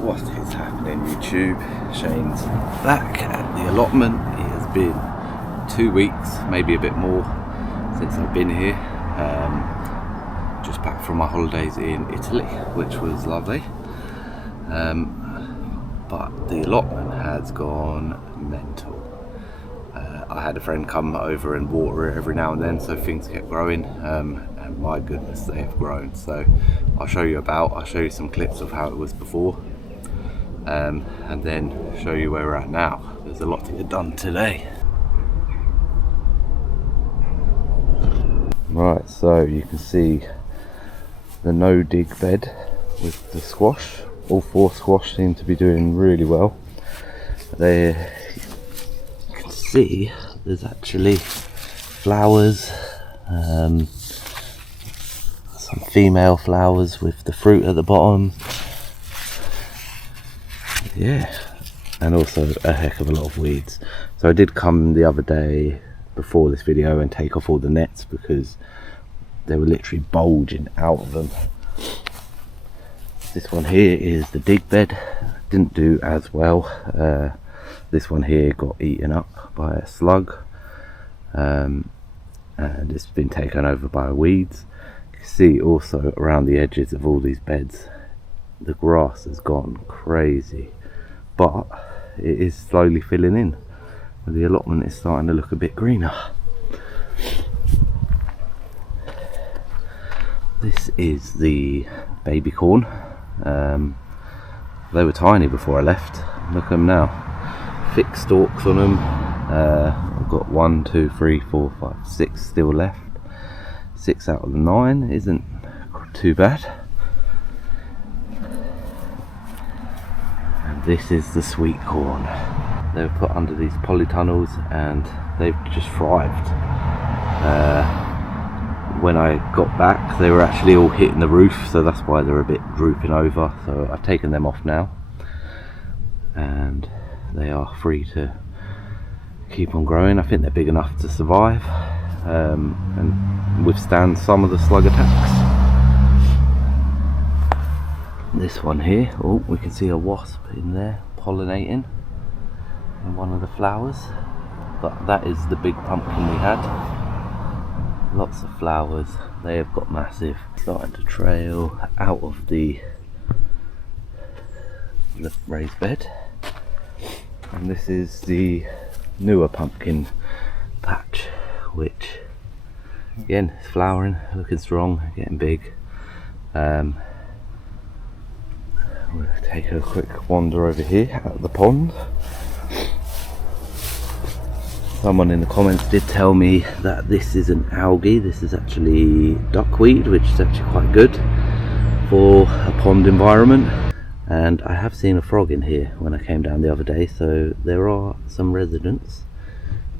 What is happening, YouTube? Shane's back at the allotment. It has been 2 weeks, maybe a bit more, since I've been here. Just back from my holidays in Italy, which was lovely. But the allotment has gone mental. I had a friend come over and water it every now and then, so things kept growing, and my goodness, they have grown. So I'll show you some clips of how it was before, and then show you where we're at now. There's a lot to get done today. Right, so you can see the no dig bed with the squash. All 4 squash seem to be doing really well. You can see there's actually flowers, some female flowers with the fruit at the bottom. Yeah, and also a heck of a lot of weeds. So I did come the other day before this video and take off all the nets because they were literally bulging out of them. This one here is the dig bed. Didn't do as well. This one here got eaten up by a slug, and it's been taken over by weeds. You can see also around the edges of all these beds the grass has gone crazy, but it is slowly filling in. The allotment is starting to look a bit greener. This is the baby corn. They were tiny before I left. Look at them now. Thick stalks on them. I've got 1, 2, 3, 4, 5, 6 still left. 6 out of the 9 isn't too bad. And this is the sweet corn. They were put under these polytunnels and they've just thrived. When I got back, they were actually all hitting the roof, so that's why they're a bit drooping over. So I've taken them off now, and they are free to keep on growing. I think they're big enough to survive and withstand some of the slug attacks. This one here, oh, we can see a wasp in there pollinating in one of the flowers, but that is the big pumpkin we had. Lots of flowers. They have got massive. Starting to trail out of the raised bed. And this is the newer pumpkin patch, which again is flowering, looking strong, getting big. We'll take a quick wander over here at the pond. Someone in the comments did tell me that this isn't algae, this is actually duckweed, which is actually quite good for a pond environment. And I have seen a frog in here when I came down the other day, so there are some residents.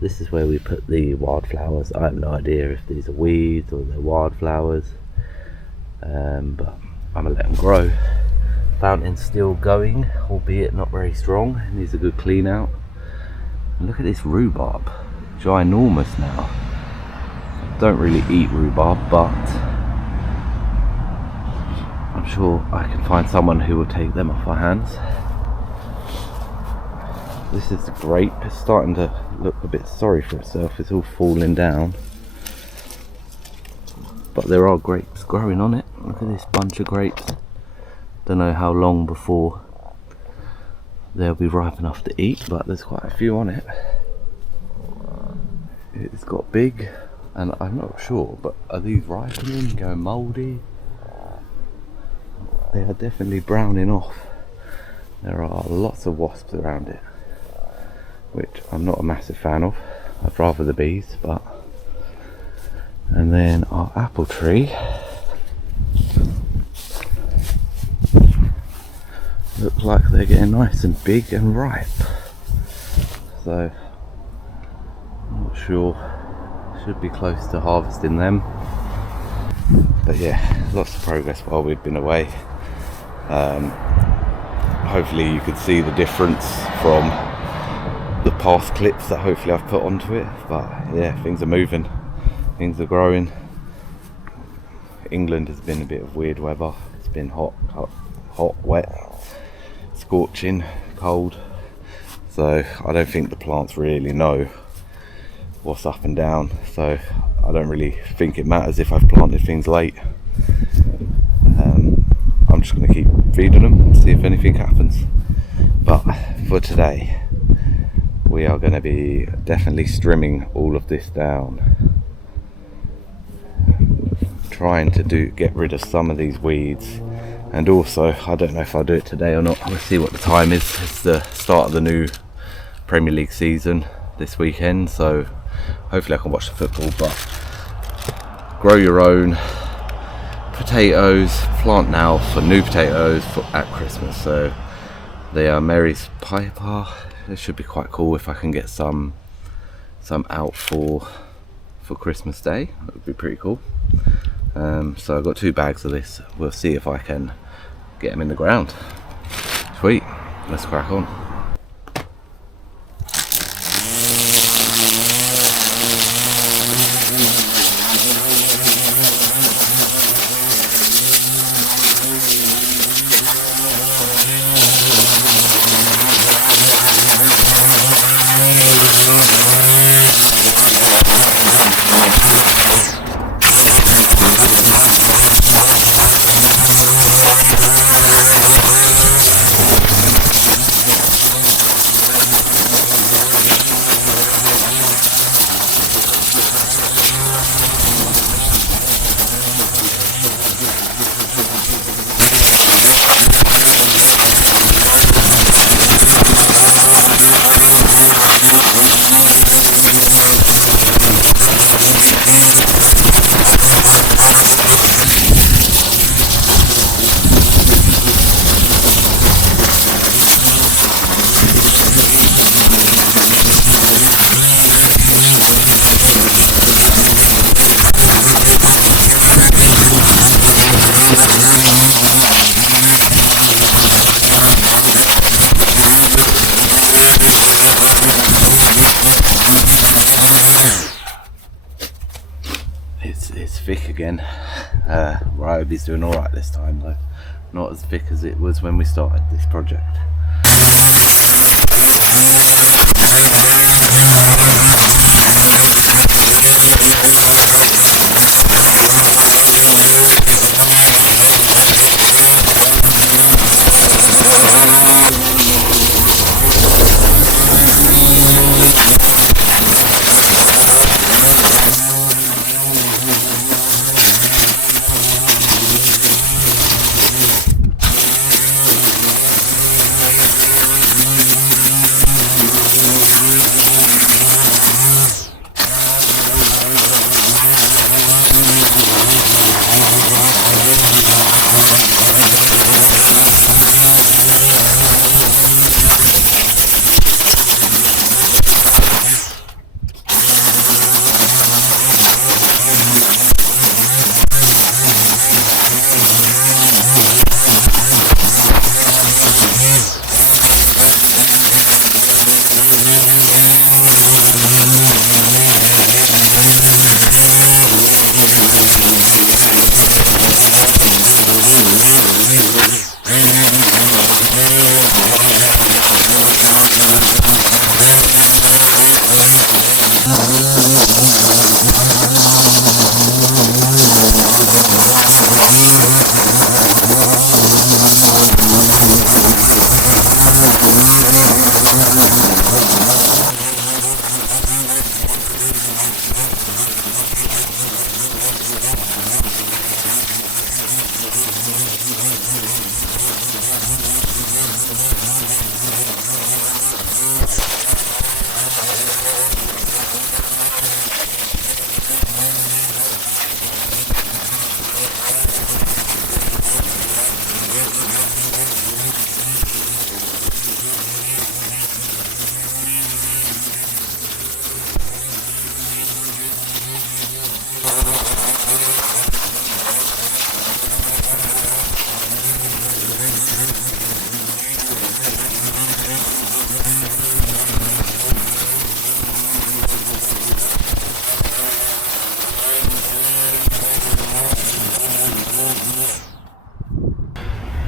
This is where we put the wildflowers. I have no idea if these are weeds or they're wildflowers, but I'm gonna let them grow. Fountain's still going, albeit not very strong. It needs a good clean out. Look at this rhubarb, ginormous now. Don't really eat rhubarb, but I'm sure I can find someone who will take them off our hands. This is the grape. It's starting to look a bit sorry for itself. It's all falling down, but there are grapes growing on it. Look at this bunch of grapes. Don't know how long before they'll be ripe enough to eat, but there's quite a few on it. It's got big, and I'm not sure, but are these ripening, going mouldy? They are definitely browning off. There are lots of wasps around it, which I'm not a massive fan of. I'd rather the bees, but... And then our apple tree look like they're getting nice and big and ripe, so I'm not sure, should be close to harvesting them. But yeah, lots of progress while we've been away. Hopefully you could see the difference from the past clips that hopefully I've put onto it, but yeah, things are moving, things are growing. England has been a bit of weird weather. It's been hot, wet. scorching cold, so I don't think the plants really know what's up and down, so I don't really think it matters if I've planted things late. I'm just going to keep feeding them and see if anything happens. But for today we are going to be definitely trimming all of this down, trying to get rid of some of these weeds. And also, I don't know if I'll do it today or not. We'll see what the time is. It's the start of the new Premier League season this weekend, so hopefully I can watch the football. But grow your own potatoes, plant now for new potatoes at Christmas. So they are Mary's Piper. It should be quite cool if I can get some out for Christmas Day. That would be pretty cool. So I've got 2 bags of this. We'll see if I can get them in the ground. Sweet, let's crack on. It's thick again. Ryobi's doing alright this time though. Not as thick as it was when we started this project.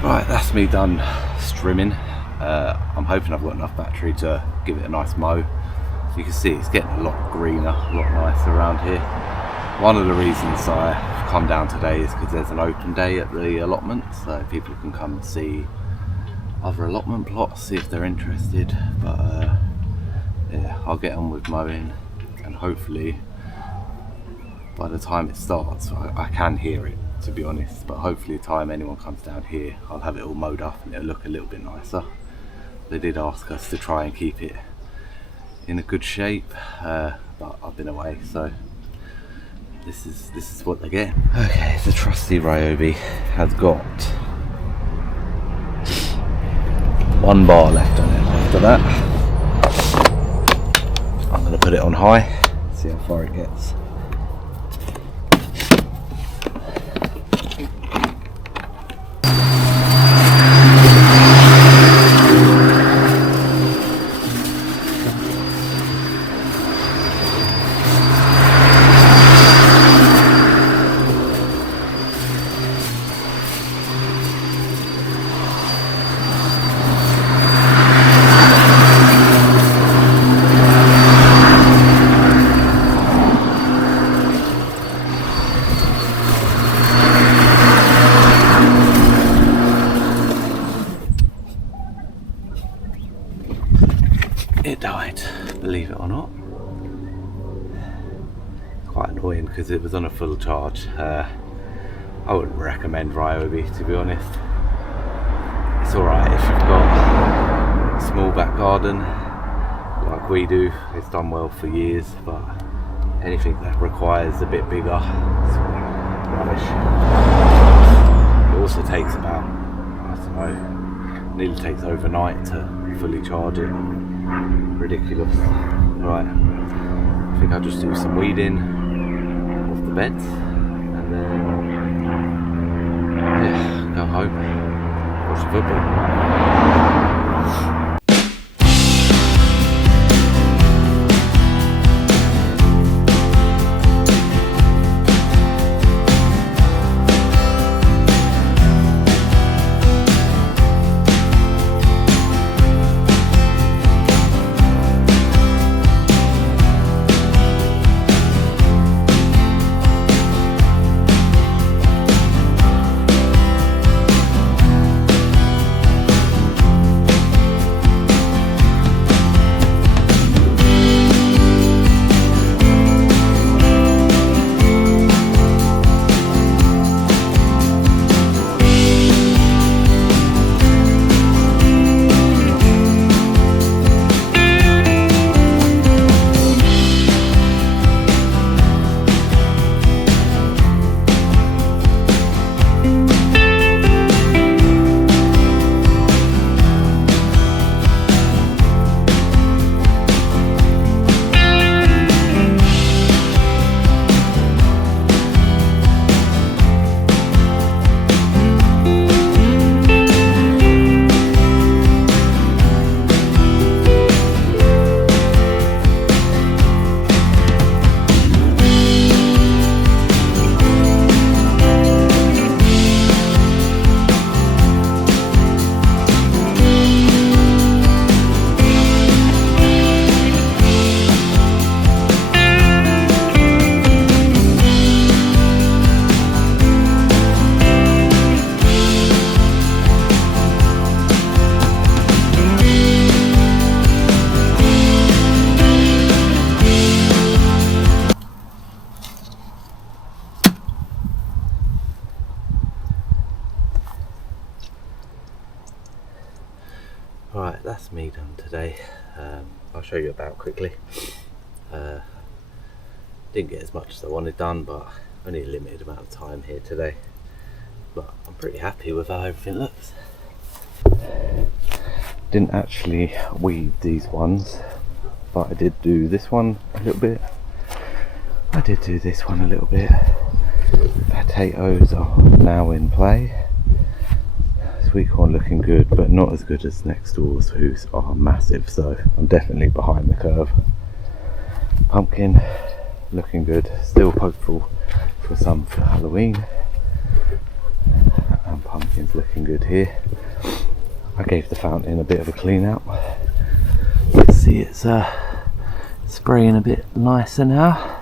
Right, that's me done trimming. I'm hoping I've got enough battery to give it a nice mow. You can see it's getting a lot greener, a lot nicer around here. One of the reasons I've come down today is because there's an open day at the allotment, so people can come and see other allotment plots, see if they're interested. But yeah, I'll get on with mowing, and hopefully by the time it starts, I can hear it, to be honest, but hopefully the time anyone comes down here, I'll have it all mowed up and it'll look a little bit nicer. They did ask us to try and keep it in a good shape, but I've been away, so this is what they get. Okay, the trusty Ryobi has got 1 bar left on it. After that, I'm going to put it on high, see how far it gets. It died, believe it or not. Quite annoying because it was on a full charge. I wouldn't recommend Ryobi, to be honest. It's alright if you've got a small back garden like we do. It's done well for years, but anything that requires a bit bigger is rubbish. It also takes about, I don't know, nearly takes overnight to fully charge it. Ridiculous. Right, I think I'll just do some weeding off the beds and then yeah, go home, watch the football. Right, that's me done today. I'll show you about quickly. Didn't get as much as I wanted done, but only a limited amount of time here today. But I'm pretty happy with how everything looks. Didn't actually weed these ones, but I did do this one a little bit. I did do this one a little bit. Potatoes are now in play. Sweet corn looking good, but not as good as next door's, whose are massive, so I'm definitely behind the curve. Pumpkin looking good, still hopeful for some for Halloween, and pumpkin's looking good here. I gave the fountain a bit of a clean out. Let's see, it's spraying a bit nicer now.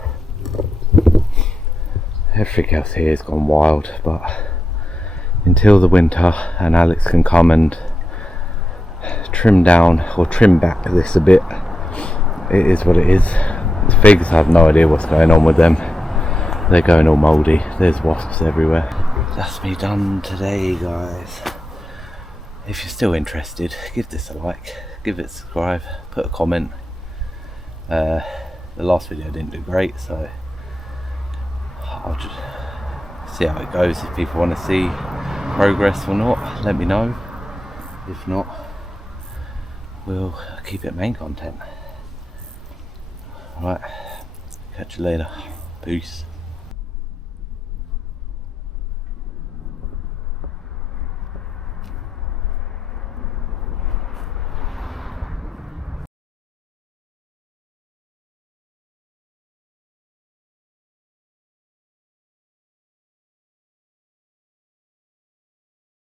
Everything else here has gone wild, but until the winter and Alex can come and trim down or trim back this a bit, it is what it is. The figs, I have no idea what's going on with them. They're going all mouldy. There's wasps everywhere. That's me done today, guys. If you're still interested, give this a like, give it a subscribe, put a comment. The last video didn't do great, so I'll just see how it goes. If people want to see progress or not, let me know. If not, we'll keep it main content. Alright, catch you later. Peace.